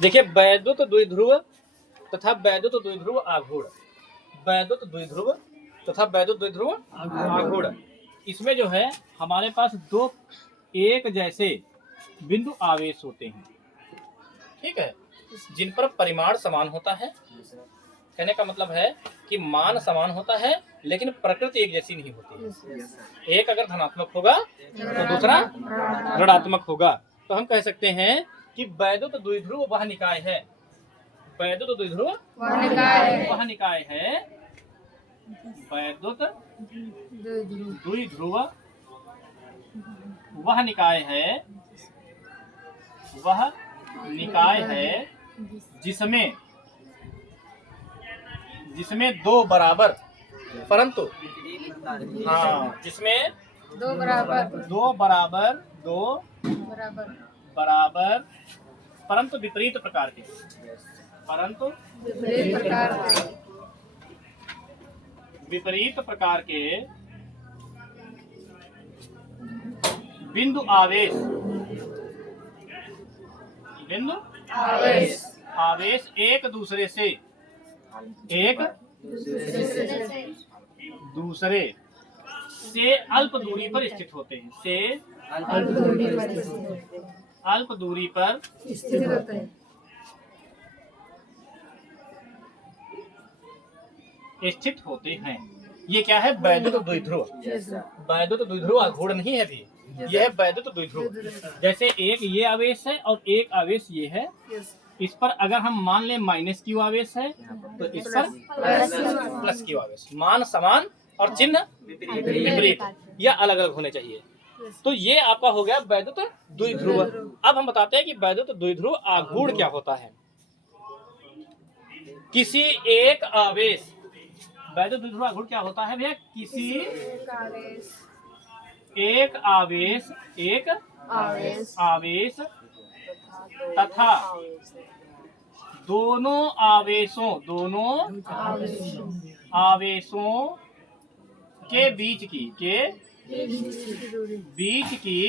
देखिए वैद्युत द्विध्रुव तथा वैद्युत द्विध्रुव आघूर्ण, वैद्युत द्विध्रुव तथा वैद्युत द्विध्रुव आघूर्ण, इसमें जो है हमारे पास दो एक जैसे बिंदु आवेश होते हैं, ठीक है, जिन पर परिमाण समान होता है। कहने का मतलब है कि मान समान होता है लेकिन प्रकृति एक जैसी नहीं होती है। एक अगर धनात्मक होगा तो दूसरा ऋणात्मक होगा। तो हम कह सकते हैं कि वैद्युत द्विध्रुव वह निकाय है, वैद्युत द्विध्रुव वह निकाय है, वैद्युत द्विध्रुव वह निकाय है, वह निकाय है जिसमें दो बराबर परंतु जिसमें दो बराबर परंतु विपरीत प्रकार के विपरीत प्रकार के बिंदु आवेश एक दूसरे से अल्प दूरी पर स्थित होते हैं, अल्प दूरी पर स्थित होते हैं। ये क्या है? वैद्युत द्विध्रुव। वैद्युत द्विध्रुव आघूर्ण नहीं है भी, यह है वैद्युत द्विध्रुव। जैसे एक ये आवेश है और एक आवेश ये है, इस पर अगर हम मान लें माइनस क्यू आवेश है तो इस पर प्लस क्यू आवेश, मान समान और चिन्ह विपरीत या अलग अलग होने चाहिए। तो ये आपका हो गया वैद्युत द्विध्रुव। अब हम बताते हैं कि वैद्युत द्विध्रुव आघूर्ण क्या होता है। किसी एक आवेश, वैद्युत द्विध्रुव आघूर्ण क्या होता है भैया? किसी एक आवेश तथा दोनों आवेशों के बीच की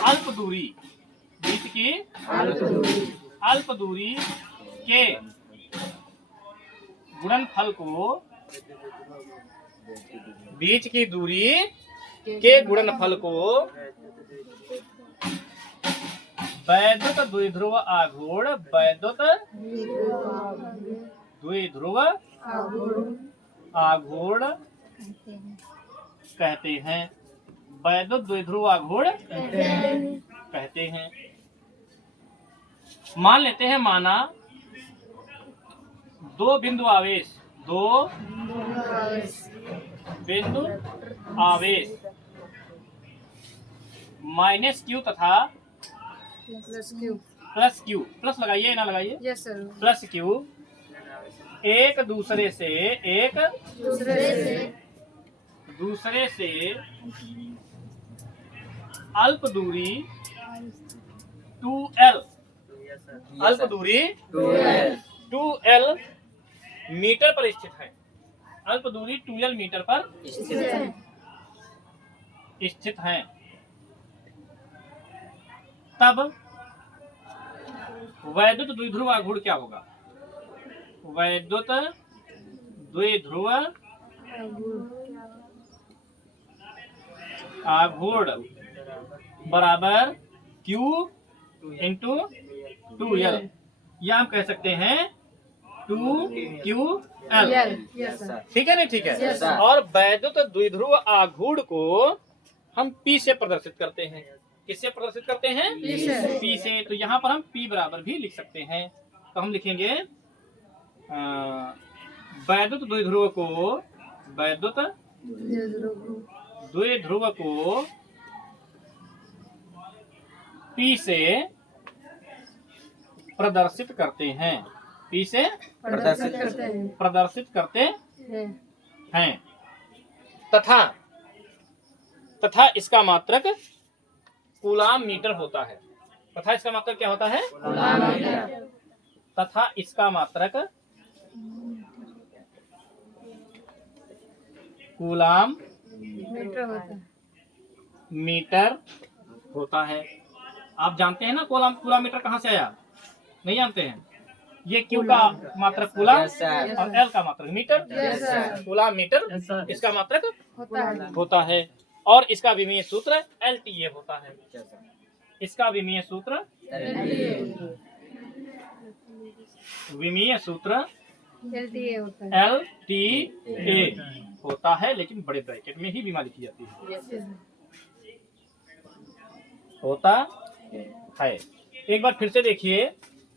अल्प दूरी के गुणनफल को बीच की दूरी के गुणनफल को वैद्युत द्विध्रुव आघूर्ण, वैद्युत द्विध्रुव आघूर्ण कहते हैं। वैद्युत द्विध्रुव आघूर्ण कहते हैं। मान लेते हैं, माना दो बिंदु आवेश माइनस क्यू तथा प्लस क्यू, प्लस लगाइए ना लगाइए, यस सर, प्लस क्यू एक दूसरे से अल्प दूरी 2L, अल्प दूरी 2L मीटर पर स्थित है, अल्प दूरी 2L मीटर पर स्थित है। तब वैद्युत द्विध्रुव आघूर्ण क्या होगा? वैद्युत द्विध्रुव आघूर्ण बराबर Q इंटू 2L, या हम कह सकते हैं 2QL। ठीक है नहीं? ठीक है। और वैद्युत द्विध्रुव आघूर्ण को हम P से प्रदर्शित करते हैं। किससे प्रदर्शित करते हैं? P से। तो यहाँ पर हम P बराबर भी लिख सकते हैं। तो हम लिखेंगे वैद्युत द्विध्रुव को P से प्रदर्शित करते हैं, P से प्रदर्शित करते हैं तथा इसका मात्रक कूलाम मीटर होता है। तथा इसका मात्रक क्या होता है? तथा इसका मात्रक कूलाम मीटर होता है। आप जानते हैं ना कूलाम मीटर कहाँ से आया? नहीं जानते हैं? ये Q का मात्रक कूलम Yes, sir. और L का मात्रक metre. Yes, sir. Coulomb metre Yes, sir. इसका मात्रक होता है। होता है और इसका विमीय सूत्र LTA होता है। Yes, sir. इसका विमीय सूत्र विमीय सूत्र LTA होता है। LTA होता है, लेकिन बड़े ब्रैकेट में ही बीमा लिखी जाती है। होता है। एक बार फिर से देखिए,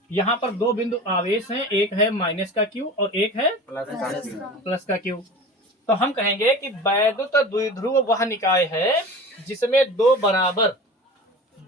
यहाँ पर दो बिंदु आवेश हैं, एक है माइनस का Q और एक है प्लस का Q। तो हम कहेंगे कि वैद्युत द्विध्रुव वह निकाय है जिसमें दो बराबर,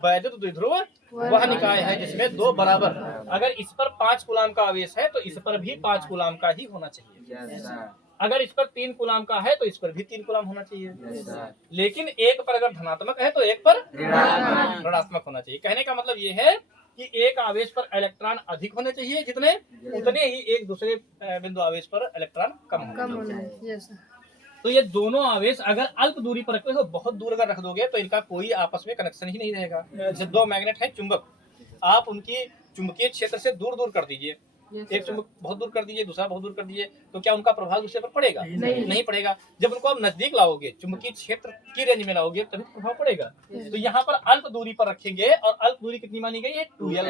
वैद्युत द्विध्रुव वह निकाय है जिसमें दो बराबर, अगर इस पर 5 कूलम का आवेश है तो इस पर भी 5 कूलम का ही होना चाहिए। Yes, sir. अगर इस पर 3 कूलम का है तो इस पर भी 3 कूलम होना चाहिए। Yes, sir. लेकिन एक पर अगर धनात्मक है तो एक पर ऋणात्मक। ऋणात्मक होना चाहिए। कहने का मतलब ये है कि एक आवेश पर इलेक्ट्रॉन अधिक होने चाहिए जितने, उतने ही एक दूसरे बिंदु आवेश पर इलेक्ट्रॉन कम कम होने होना चाहिए। है। Yes, sir. तो ये दोनों आवेश अगर अल्प दूरी पर रखते हो, बहुत दूर अगर रख दोगे तो इनका कोई आपस में कनेक्शन ही नहीं रहेगा। जैसे दो मैग्नेट है चुंबक, आप उनकी चुंबकीय क्षेत्र से दूर दूर कर दीजिए, एक चुंबक बहुत दूर कर दीजिए, दूसरा बहुत दूर कर दीजिए, तो क्या उनका प्रभाव दूसरे पर पड़ेगा? नहीं पड़ेगा। जब उनको आप नजदीक लाओगे, चुंबकीय क्षेत्र की रेंज में लाओगे, तभी प्रभाव पड़ेगा। तो यहाँ पर अल्प दूरी पर रखेंगे और अल्प दूरी कितनी मानी गई है? 2L।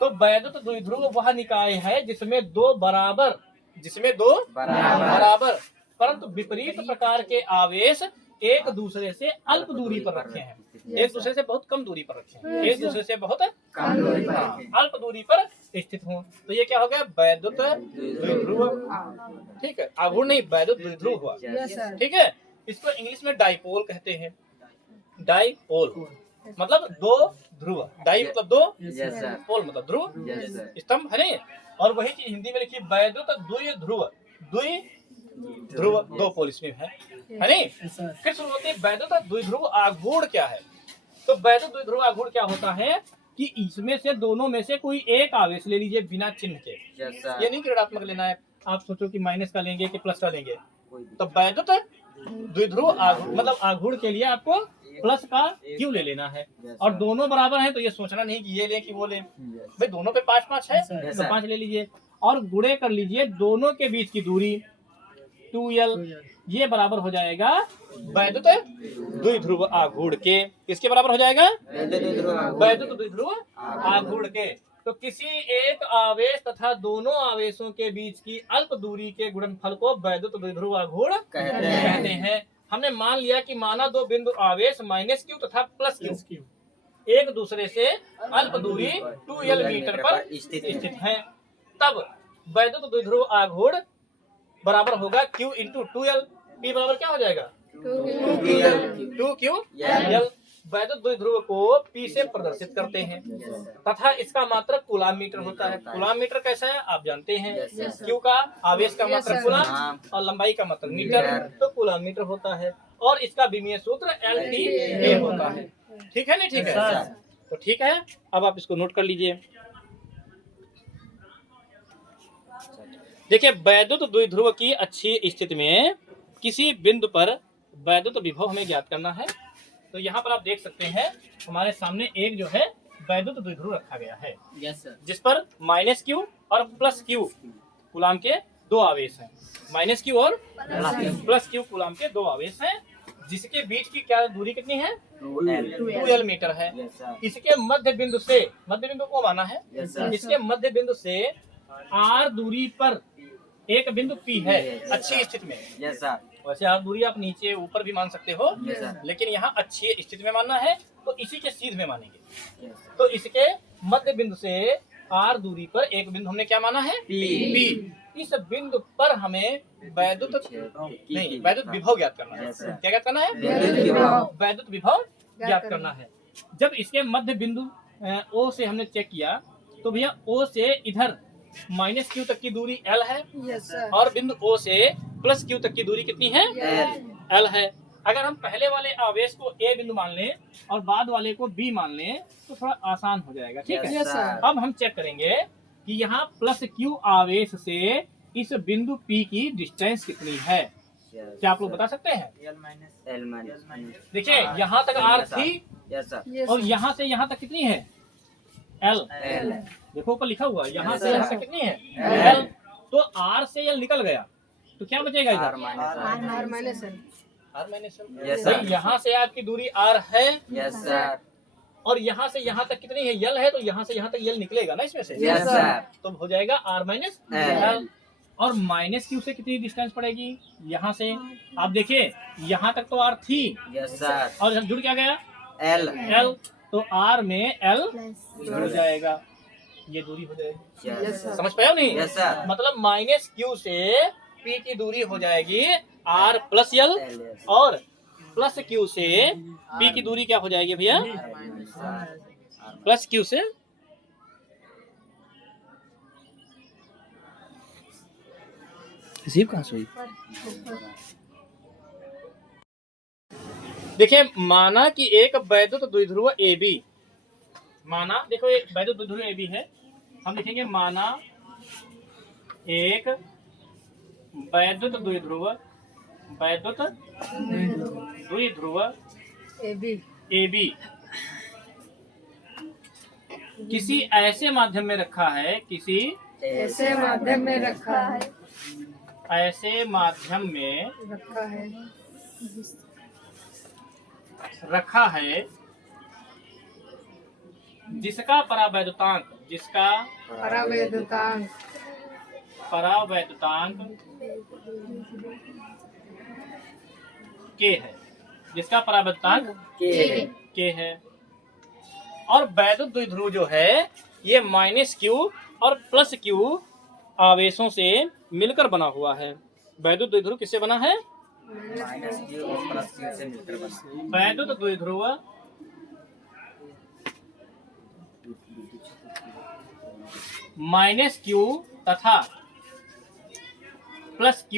तो वैद्युत द्विध्रुव वह निकाय है जिसमें दो बराबर परंतु विपरीत प्रकार के आवेश एक दूसरे से अल्प दूरी पर रखे हैं, एक दूसरे से बहुत कम दूरी पर रखे हैं, एक दूसरे से बहुत कम दूरी पर हाँ, अल्प दूरी पर स्थित हों। तो ये क्या हो गया? वैद्युत द्विध्रुव। ठीक है, आघूर्ण नहीं, वैद्युत द्विध्रुव हुआ। Yes, sir. ठीक है, इसको इंग्लिश में डाइपोल कहते हैं। डाइपोल मतलब दो ध्रुव, डाई मतलब दो, Yes, sir. पोल मतलब ध्रुव, Yes, sir. स्तंभ है नहीं। और वही चीज हिंदी में लिखी वैद्युत द्विध्रुव, द्विध्रुव दो पोल इसमें है नहीं। Yes, sir. फिर शुरू होती है वैद्युत द्विध्रुव आघूर्ण क्या है? तो वैद्युत द्विध्रुव आघूर्ण क्या होता है कि इसमें से दोनों में से कोई एक आवेश ले लीजिए बिना चिन्ह के। Yes, sir. ये नहीं कि ऋणात्मक लेना है, आप सोचो कि माइनस का लेंगे कि प्लस का लेंगे। कोई भी। तो वैद्युत द्विध्रुव आघूर्ण मतलब आघूर्ण के लिए आपको प्लस का क्यू ले लेना है, और दोनों बराबर हैं तो ये सोचना नहीं कि ये लें कि वो लें। Yes. भाई दोनों पे 5-5 है Yes, तो sir. 5 ले लीजिए और गुणे कर लीजिए दोनों के बीच की दूरी 2L। ये बराबर हो जाएगा वैद्युत द्विध्रुव आघूर्ण के। किसके बराबर हो जाएगा? वैद्युत द्विध्रुव आघूर्ण के। तो किसी एक आवेश तथा दोनों आवेशों के बीच की अल्प दूरी के गुणनफल को वैद्युत द्विध्रुव आघूर्ण कहते हैं। हमने मान लिया कि माना दो बिंदु आवेश -Q तथा +Q एक दूसरे से अल्प दूरी 2L मीटर पर स्थित हैं, तब वैद्युत द्विध्रुव आघूर्ण बराबर होगा Q × 2L। P बराबर क्या हो जाएगा? 2QL। वैद्युत द्विध्रुव को P से प्रदर्शित करते हैं तथा इसका मात्रक कूलम मीटर होता है। कूलम मीटर कैसा है आप जानते हैं? Q का आवेश का मात्रक कूलम और लंबाई का मात्रक मीटर, तो कूलम मीटर होता है और इसका विमीय सूत्र LTA होता है। ठीक है नहीं? ठीक है, तो ठीक है, अब आप इसको नोट कर लीजिए। देखिए, वैद्युत द्विध्रुव की अच्छी स्थिति में किसी बिंदु पर वैद्युत विभव हमें ज्ञात करना है। तो यहाँ पर आप देख सकते हैं हमारे सामने एक जो है वैद्युत द्विध्रुव रखा गया है। Yes, sir. जिस पर -Q और +Q कूलम के दो आवेश हैं। -Q और +Q कूलम के दो आवेश हैं, जिसके बीच की क्या दूरी कितनी है? 2L मीटर है। Yes, sir. इसके मध्य बिंदु से, मध्य बिंदु को माना है, Yes, sir. इसके मध्य बिंदु से R दूरी पर एक बिंदु P है अच्छी स्थिति में। Yes, sir. वैसे R दूरी आप नीचे ऊपर भी मान सकते हो, Yes, sir. लेकिन यहाँ अच्छी स्थिति में मानना है तो इसी के सीध में मानेंगे। Yes, sir. तो इसके मध्य बिंदु से R दूरी पर एक बिंदु हमने क्या माना है? P। इस बिंदु पर हमें वैद्युत नहीं, वैद्युत विभव ज्ञात करना है। Yes, sir. क्या ज्ञात करना है? वैद्युत विभव ज्ञात करना है। जब इसके मध्य बिंदु O से हमने चेक किया तो भैया O से इधर -Q तक की दूरी L है Yes, sir. और बिंदु O से +Q तक की दूरी कितनी है? L है। अगर हम पहले वाले आवेश को A बिंदु मान लें और बाद वाले को B मान लें तो थोड़ा आसान हो जाएगा। ठीक है, Yes, sir. अब हम चेक करेंगे कि यहाँ +Q आवेश से इस बिंदु P की डिस्टेंस कितनी है। क्या आप लोग बता सकते हैं? L- देखिए, यहाँ तक R थी Yes, sir. Yes, और sir. यहाँ से यहाँ तक कितनी है? L। L। देखो ऊपर लिखा हुआ है, यहाँ से Yes, यहाँ sir। तक कितनी है L। L। तो R से L निकल गया तो क्या बचेगा R इधर? minus R L। minus L। R minus L। Yes, sir। भाई यहाँ से आपकी दूरी R है Yes, sir। और यहाँ से यहाँ तक कितनी है L है, तो यहाँ से यहाँ तक L निकलेगा ना इसमें से। Yes, sir। तो हो जाएगा R माइनस L। L। और माइनस Q से कितनी डिस्टेंस पड़ेगी यहाँ से? आप देखिए यहाँ तक तो R थी Yes, sir। और जुड़ क्या गया L। L, तो R में L जुड़ Plus। जाएगा, ये दूरी हो जाएगी। Yes, sir। समझ पाया नहीं? Yes, sir। मतलब माइनस Q से P की दूरी हो जाएगी R plus L L, yes। और प्लस Q से P की दूरी क्या हो जाएगी भैया? Minus R। प्लस Q से रिसीव कहाँ से हुई? देखिए माना कि एक वैद्युत द्विध्रुव AB, माना देखो ये वैद्युत द्विध्रुव AB है, हम लिखेंगे माना एक वैद्युत द्विध्रुव AB किसी ऐसे माध्यम में रखा है, किसी ऐसे माध्यम में रखा है ऐसे माध्यम में रखा है जिसका परावैद्युतांक परावैद्युतांक K है, जिसका परावैद्युतांक K। K है। और वैद्युत द्विध्रुव जो है ये माइनस Q और प्लस Q आवेशों से मिलकर बना हुआ है। वैद्युत द्विध्रुव किससे बना है? Minus Q और plus Q से मिलकर बना। वैद्युत द्विध्रुव माइनस Q तथा प्लस Q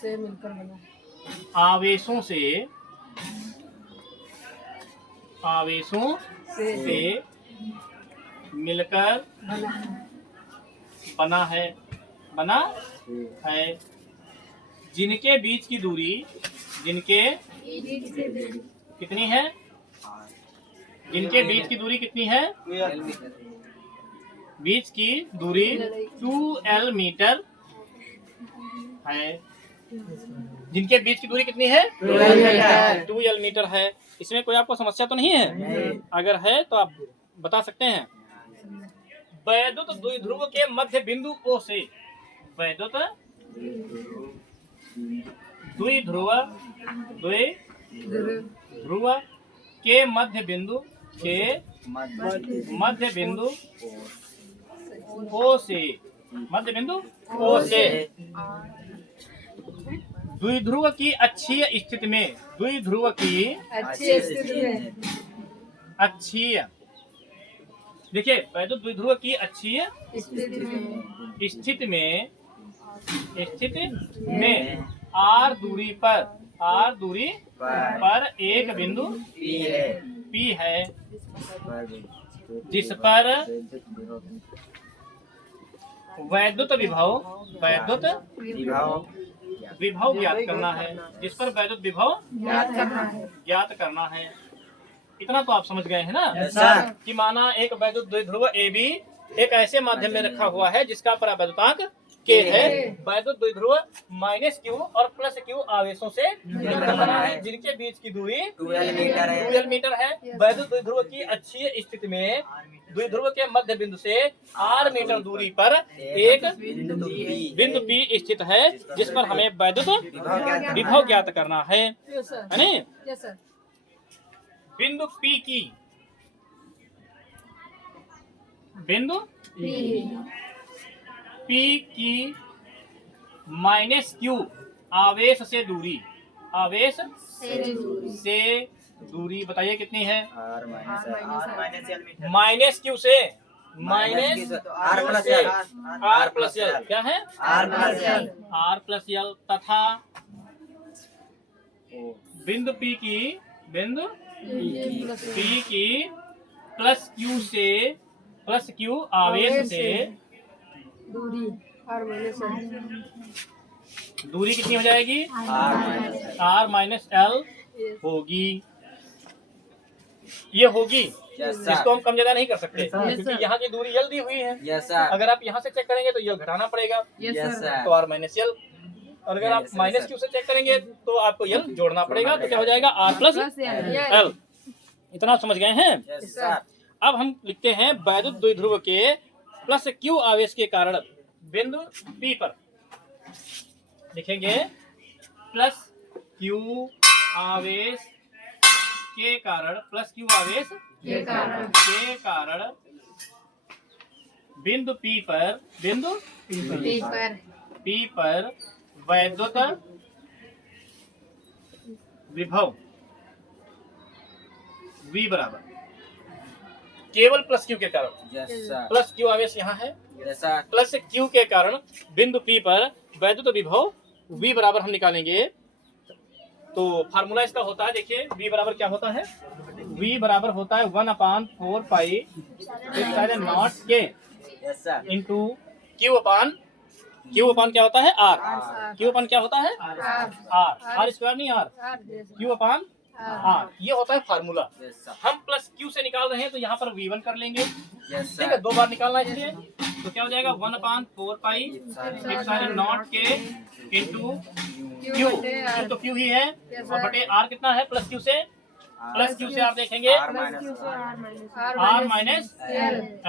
से मिलकर बना आवेशों से मिलकर बना है जिनके बीच की दूरी कितनी है? जिनके बीच की दूरी कितनी है? बीच की दूरी 2L मीटर है। जिनके बीच की दूरी कितनी है? 2L मीटर है। इसमें कोई आपको समस्या तो नहीं है? अगर है तो आप बता सकते हैं। वैद्युत द्विध्रुव के मध्य बिंदु O से, वैद्युत द्विध्रुव के मध्य बिंदु O से द्विध्रुव की अक्षीय स्थिति में, द्विध्रुव की अच्छी स्थिति में अक्षीय, देखिए वैद्युत द्विध्रुव की अक्षीय स्थिति में R दूरी पर एक बिंदु P है जिस पर वैद्युत विभव ज्ञात करना है, जिस पर वैद्युत विभव ज्ञात करना है। इतना तो आप समझ गए हैं ना? Yes, sir। कि माना एक वैद्युत द्विध्रुव AB एक ऐसे माध्यम में रखा हुआ है जिसका परावैद्युतांक K है। वैद्युत द्विध्रुव माइनस Q और प्लस Q आवेशों से मिलकर बना है, जिनके बीच की दूरी 2L मीटर है। वैद्युत द्विध्रुव की अक्षीय स्थिति में द्विध्रुव के मध्य बिंदु से R मीटर दूरी पर एक बिंदु P स्थित है जिस पर हमें वैद्युत विभव ज्ञात करना है नहीं? बिंदु P की माइनस Q आवेश से दूरी बताइए कितनी है? माइनस Q से R प्लस L क्या है? R प्लस L तथा बिंदु P की प्लस Q आवेश से दूरी कितनी हो जाएगी? R माइनस L होगी। ये होगी Yes, sir. इसको हम कम ज्यादा नहीं कर सकते क्योंकि यहाँ की दूरी यल दी हुई है। Yes, sir. अगर आप यहाँ से चेक करेंगे तो यल घटाना पड़ेगा, Yes, sir. तो आर माइनस यल। और अगर आप Yes, sir. माइनस क्यू से चेक करेंगे तो आपको यल जोड़ना पड़ेगा, तो क्या हो जाएगा आर प्लस एल। इतना समझ गए हैं? Yes, sir. अब हम लिखते हैं वैद्युत द्विध्रुव के प्लस क्यू आवेश के कारण बिंदु P पर लिखेंगे प्लस क्यू आवेश के कारण, प्लस क्यू आवेश के कारण के कारण बिंदु P पर, बिंदु P पर वैद्युत विभव V बराबर केवल प्लस क्यू के कारण, Yes, sir. प्लस क्यू आवेश यहाँ है, Yes, sir. प्लस क्यू के कारण बिंदु P पर वैद्युत विभव V बराबर हम निकालेंगे। तो फार्मूला इसका होता है, देखिए V बराबर क्या होता है, V बराबर होता है 1/4 pi epsilon not K Yes, sir. Into Q अपान क्या होता है R, Q अपान क्या होता है R स्क्वायर नहीं R, Q अपान R, ये होता है फार्मूला। Yes, sir. हम प्लस Q से निकाल रहे हैं तो यहाँ पर V1 कर लेंगे, Yes, ठीक है, sir. 2 बार निकालना है इसलिए। तो क्या हो जाएगा 1/4 pi epsilon not K into Q, Q तो Q ही है और बटे R कितना है प्लस Q से, प्लस Q से आप देखेंगे R minus R. R minus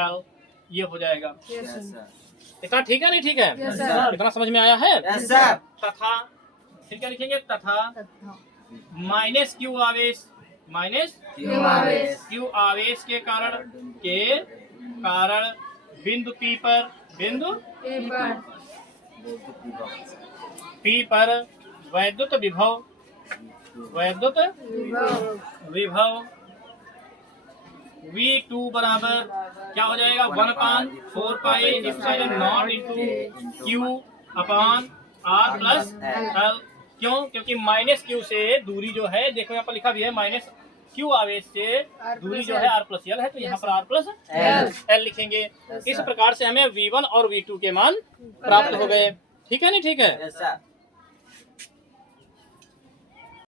L, ये हो जाएगा। Yes, sir. इतना ठीक है नहीं ठीक है? Yes, sir. इतना समझ में आया है? Yes, sir. तथा फिर क्या लिखेंगे, तथा माइनस क्यू आवेश, माइनस Q आवेश क्यू आवेश के कारण बिंदु P पर, बिंदु P पर वैद्युत विभव, वैद्युत विभव V2 बराबर क्या हो जाएगा 1/4 pi epsilon not into Q upon R plus L। क्यों? क्योंकि माइनस Q से दूरी जो है, देखो यहाँ पर लिखा भी है माइनस Q आवेश से दूरी जो है R प्लस L है, तो यहाँ पर R प्लस L लिखेंगे। इस प्रकार से हमें V1 और V2 के मान प्राप्त हो गए। ठीक है नहीं ठीक है? Yes, sir.